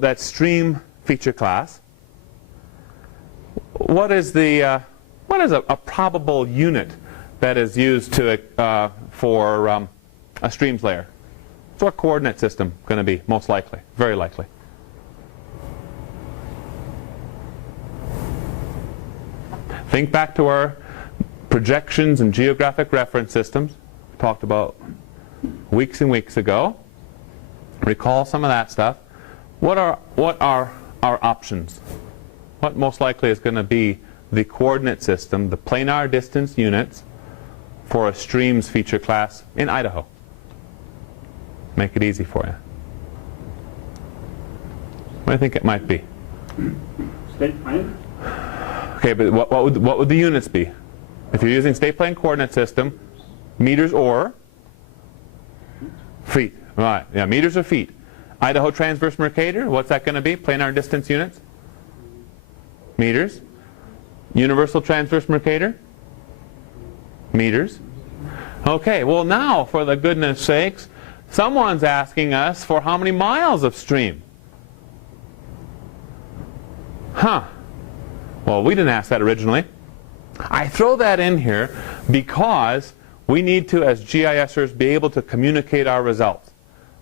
that stream feature class, what is a probable unit that is used for a streams layer? What's our coordinate system going to be, most likely, very likely? Think back to our projections and geographic reference systems we talked about weeks and weeks ago. Recall some of that stuff. What are our options? What most likely is going to be the coordinate system, the planar distance units for a streams feature class in Idaho? Make it easy for you. What do you think it might be? State plane? Okay, but what would the units be? If you're using state plane coordinate system, meters or feet. Right, yeah, meters or feet. Idaho transverse Mercator, what's that going to be? Planar distance units? Meters. Universal transverse Mercator? Meters. Okay, well now, for the goodness sakes, someone's asking us for how many miles of stream? Huh. Well, we didn't ask that originally. I throw that in here because we need to, as GISers, be able to communicate our results.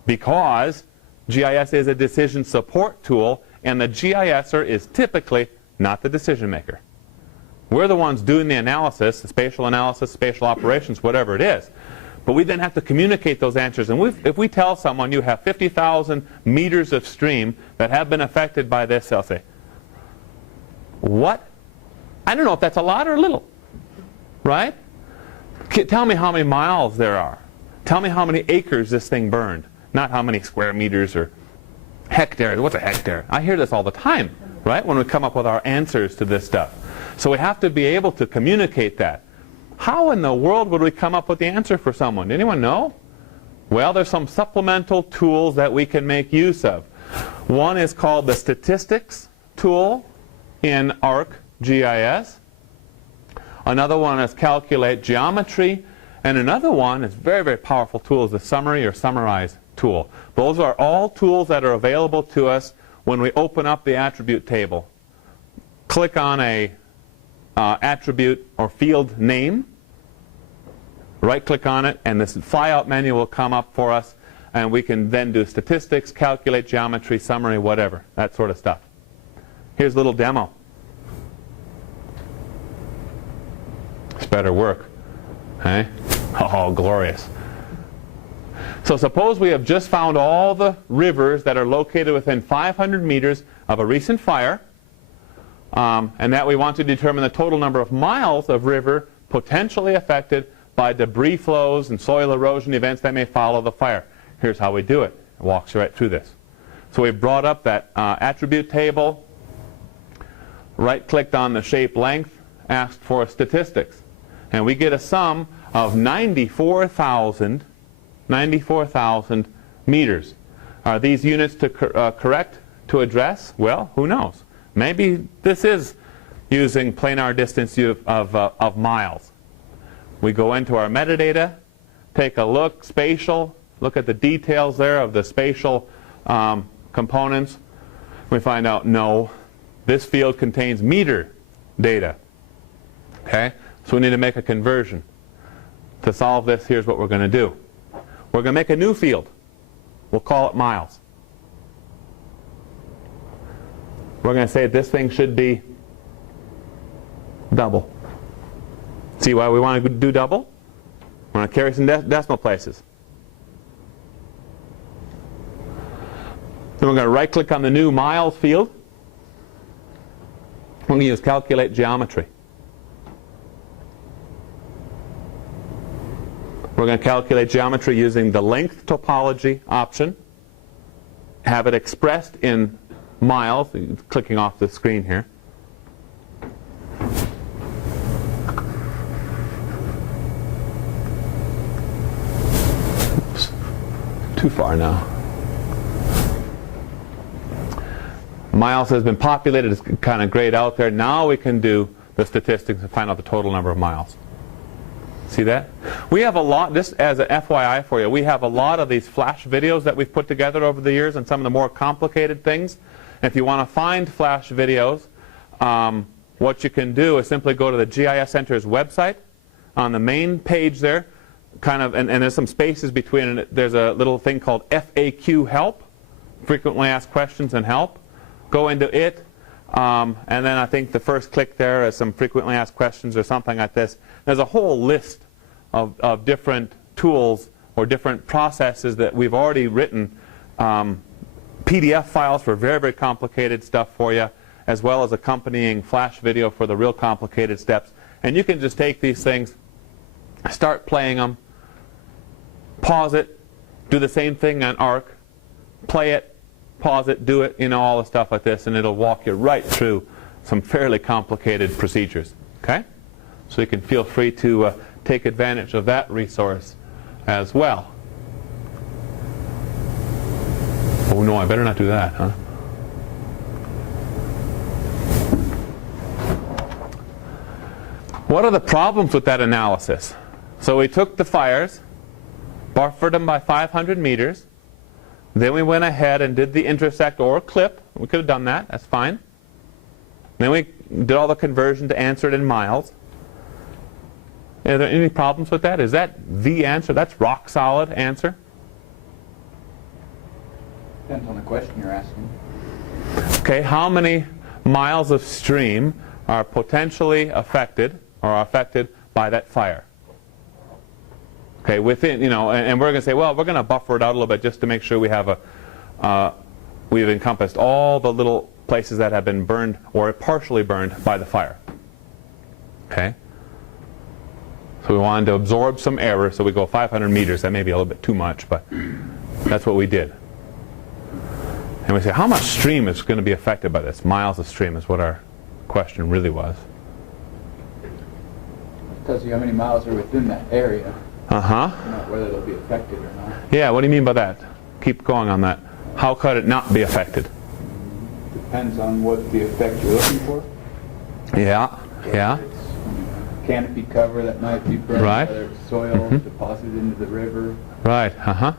Because GIS is a decision support tool, and the GISer is typically not the decision maker. We're the ones doing the analysis, the spatial analysis, spatial operations, whatever it is. But we then have to communicate those answers. And if we tell someone you have 50,000 meters of stream that have been affected by this, they'll say, what? I don't know if that's a lot or a little. Right? Tell me how many miles there are. Tell me how many acres this thing burned. Not how many square meters or hectares. What's a hectare? I hear this all the time, right, when we come up with our answers to this stuff. So we have to be able to communicate that. How in the world would we come up with the answer for someone? Anyone know? Well, there's some supplemental tools that we can make use of. One is called the statistics tool in ArcGIS. Another one is calculate geometry. And another one is very, very powerful tool is the summary or summarize tool. Those are all tools that are available to us when we open up the attribute table. Click on a attribute or field name, right click on it, and this flyout menu will come up for us, and we can then do statistics, calculate geometry, summary, whatever, that sort of stuff. Here's a little demo. It's better work. Hey? Oh, glorious. So suppose we have just found all the rivers that are located within 500 meters of a recent fire, and that we want to determine the total number of miles of river potentially affected by debris flows and soil erosion events that may follow the fire. Here's how we do it. It walks you right through this. So we brought up that attribute table, right-clicked on the shape length, asked for statistics. And we get a sum of 94,000 meters. Are these units correct to address? Well, who knows? Maybe this is using planar distance of miles. We go into our metadata, take a look, spatial, look at the details there of the spatial components. We find out, no, this field contains meter data. Okay? So we need to make a conversion. To solve this, here's what we're going to do. We're going to make a new field. We'll call it miles. We're going to say this thing should be double. See why we want to do double? We want to carry some decimal places. Then we're going to right-click on the new miles field. We're going to use calculate geometry. We're going to calculate geometry using the length topology option. Have it expressed in miles. Clicking off the screen here. Oops. Too far now. Miles has been populated. It's kind of grayed out there. Now we can do the statistics and find out the total number of miles. See that? We have a lot, just as an FYI for you, we have a lot of these flash videos that we've put together over the years on some of the more complicated things. If you want to find flash videos, what you can do is simply go to the GIS Center's website. On the main page there, and there's some spaces between it. There's a little thing called FAQ Help, Frequently Asked Questions and Help. Go into it. And then I think the first click there is some frequently asked questions or something like this. There's a whole list of different tools or different processes that we've already written, PDF files for very, very complicated stuff for you, as well as accompanying flash video for the real complicated steps. And you can just take these things, start playing them, pause it, do the same thing on ARC, play it, pause it, do it, all the stuff like this, and it'll walk you right through some fairly complicated procedures. Okay? So you can feel free to take advantage of that resource as well. Oh no, I better not do that, huh? What are the problems with that analysis? So we took the fires, buffered them by 500 meters, then we went ahead and did the intersect or clip. We could have done that. That's fine. Then we did all the conversion to answer it in miles. Are there any problems with that? Is that the answer? That's rock solid answer? Depends on the question you're asking. Okay, how many miles of stream are potentially affected or are affected by that fire? Okay, within, and we're going to say, well, we're going to buffer it out a little bit just to make sure we have we've encompassed all the little places that have been burned or partially burned by the fire. Okay? So we wanted to absorb some error, so we go 500 meters. That may be a little bit too much, but that's what we did. And we say, how much stream is going to be affected by this? Miles of stream is what our question really was. It tells you how many miles are within that area. Uh-huh. Not whether they'll be affected or not. Yeah, what do you mean by that? Keep going on that. How could it not be affected? Depends on what the effect you're looking for. Yeah, yeah. It's canopy cover that might be burned, Right. whether it's soil deposited into the river. Right, uh-huh.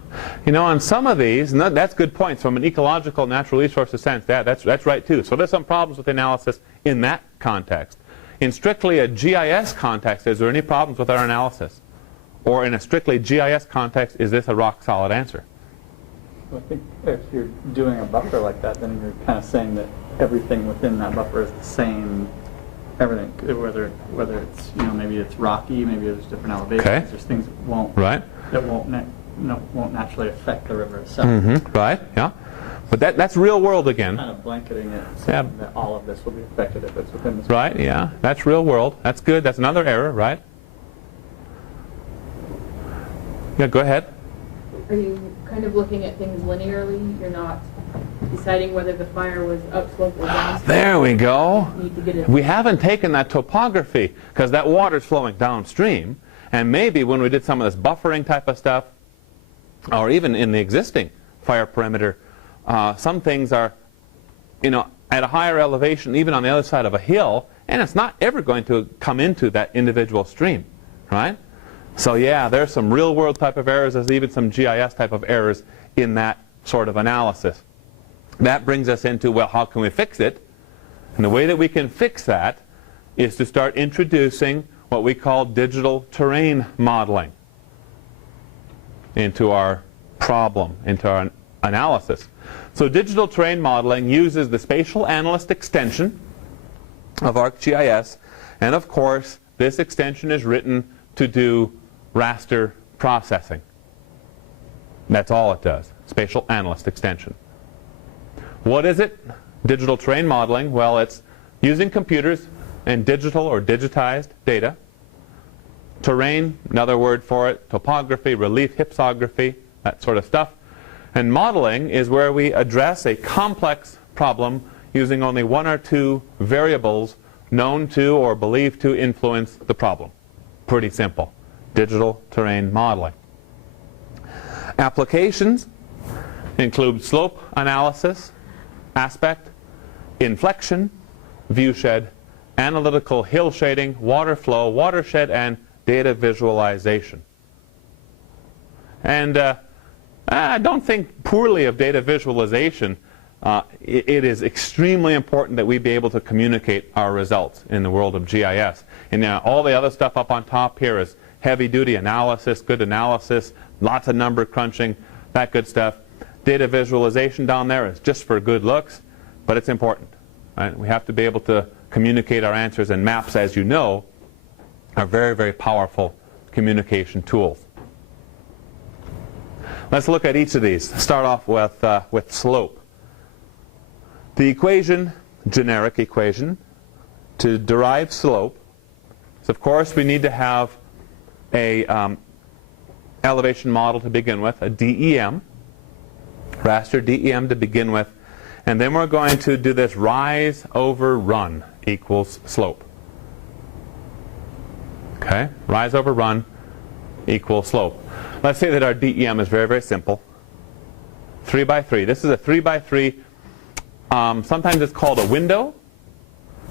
On some of these, and that's good points from an ecological natural resources sense. That's right too. So there's some problems with analysis in that context. In strictly a GIS context, is there any problems with our analysis? Or in a strictly GIS context, is this a rock-solid answer? I think if you're doing a buffer like that, then you're kind of saying that everything within that buffer is the same. Everything, whether it's maybe it's rocky, maybe there's different elevations. Okay. There's things that won't naturally affect the river itself. Mm-hmm. Right. Yeah. But that's real world again. Kind of blanketing it, saying that all of this will be affected if it's within this. Right. Yeah. That's real world. That's good. That's another error. Right. Yeah, go ahead. Are you kind of looking at things linearly? You're not deciding whether the fire was upslope or downslope? There we go. You need to get it. We haven't taken that topography because that water's flowing downstream. And maybe when we did some of this buffering type of stuff, or even in the existing fire perimeter, some things are, at a higher elevation, even on the other side of a hill, and it's not ever going to come into that individual stream, right? So yeah, there's some real-world type of errors. There's even some GIS type of errors in that sort of analysis. That brings us into, well, how can we fix it? And the way that we can fix that is to start introducing what we call digital terrain modeling into our problem, into our analysis. So digital terrain modeling uses the spatial analyst extension of ArcGIS, and of course, this extension is written to do raster processing. That's all it does, spatial analyst extension. What is it? Digital terrain modeling. Well, it's using computers and digital or digitized data. Terrain, another word for it, topography, relief, hypsography, that sort of stuff. And modeling is where we address a complex problem using only one or two variables known to or believed to influence the problem. Pretty simple. Digital terrain modeling. Applications include slope analysis, aspect, inflection, viewshed, analytical hill shading, water flow, watershed, and data visualization. And I don't think poorly of data visualization. It is extremely important that we be able to communicate our results in the world of GIS. And all the other stuff up on top here is heavy-duty analysis, good analysis, lots of number crunching, that good stuff. Data visualization down there is just for good looks, but it's important. Right? We have to be able to communicate our answers, and maps, as you know, are very, very powerful communication tools. Let's look at each of these. Start off with slope. The equation, generic equation, to derive slope, so of course we need to have a elevation model to begin with, a DEM, raster DEM to begin with, and then we're going to do this rise over run equals slope. Okay, rise over run equals slope. Let's say that our DEM is very, very simple. 3 by 3. This is a 3 by 3. Sometimes it's called a window.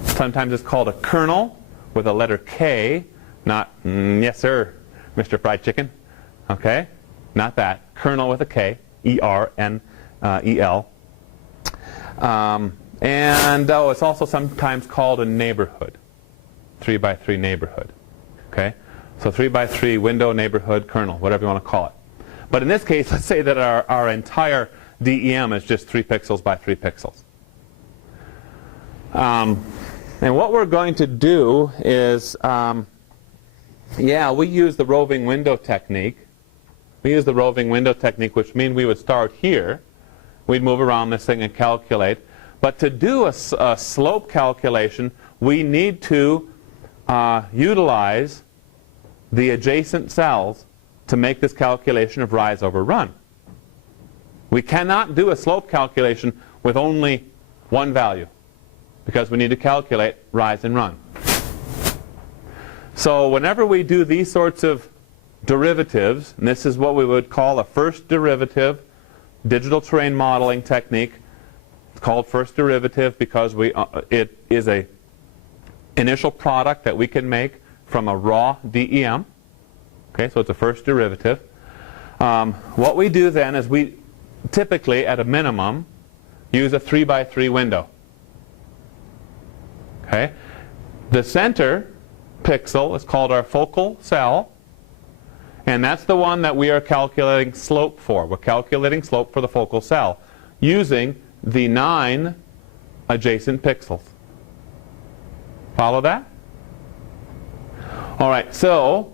Sometimes it's called a kernel with a letter K. Not, yes sir, Mr. Fried Chicken. Okay, not that. Kernel with a K. E-R-N-E-L. And it's also sometimes called a neighborhood. 3 by 3 neighborhood. Okay, so 3 by 3 window, neighborhood, kernel, whatever you want to call it. But in this case, let's say that our entire DEM is just 3 pixels by 3 pixels. And what we're going to do is, we use the roving window technique. We use the roving window technique, which means we would start here. We'd move around this thing and calculate. But to do a slope calculation, we need to utilize the adjacent cells to make this calculation of rise over run. We cannot do a slope calculation with only one value, because we need to calculate rise and run. So whenever we do these sorts of derivatives, and this is what we would call a first derivative, digital terrain modeling technique. It's called first derivative because it is a initial product that we can make from a raw DEM. Okay, so it's a first derivative. What we do then is we typically, at a minimum, use a 3 by 3 window. Okay, the center pixel is called our focal cell, and that's the one that we are calculating slope for. We're calculating slope for the focal cell using the 9 adjacent pixels. Follow that? All right, so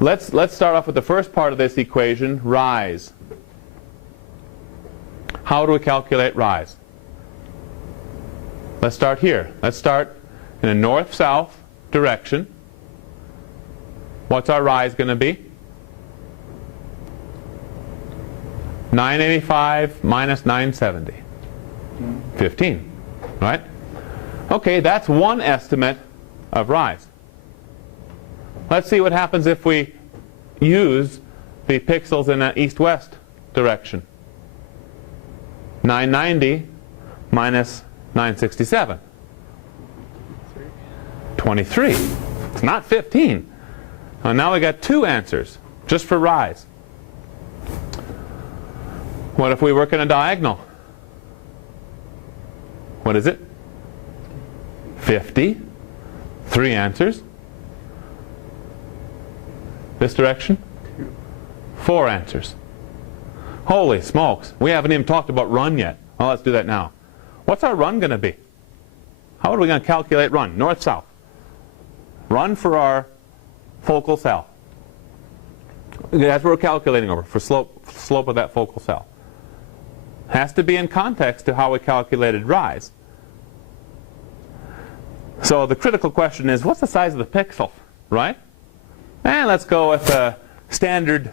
let's start off with the first part of this equation, rise. How do we calculate rise? Let's start here. Let's start in a north-south direction. What's our rise going to be? 985 minus 970. 15, right? Okay, that's one estimate of rise. Let's see what happens if we use the pixels in an east-west direction. 990 minus 967. 23. It's not 15. Now we got 2 answers just for rise. What if we work in a diagonal? What is it? 50. 3 answers. This direction? 4 answers. Holy smokes. We haven't even talked about run yet. Well, let's do that now. What's our run going to be? How are we going to calculate run? North-south. Run for our focal cell. That's what we're calculating over, for slope of that focal cell. Has to be in context to how we calculated rise. So the critical question is, what's the size of the pixel, right? And let's go with a standard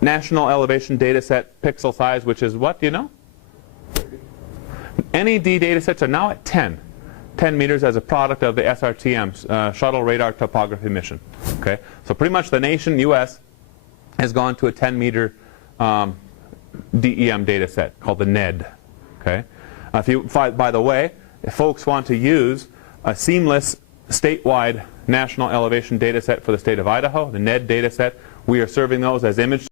national elevation data set pixel size, which is what, do you know? NED data sets are now at 10 meters as a product of the SRTM, Shuttle Radar Topography Mission. Okay, so pretty much the nation, U.S., has gone to a 10-meter DEM data set called the NED. Okay, by the way, if folks want to use a seamless statewide national elevation data set for the state of Idaho, the NED data set. We are serving those as image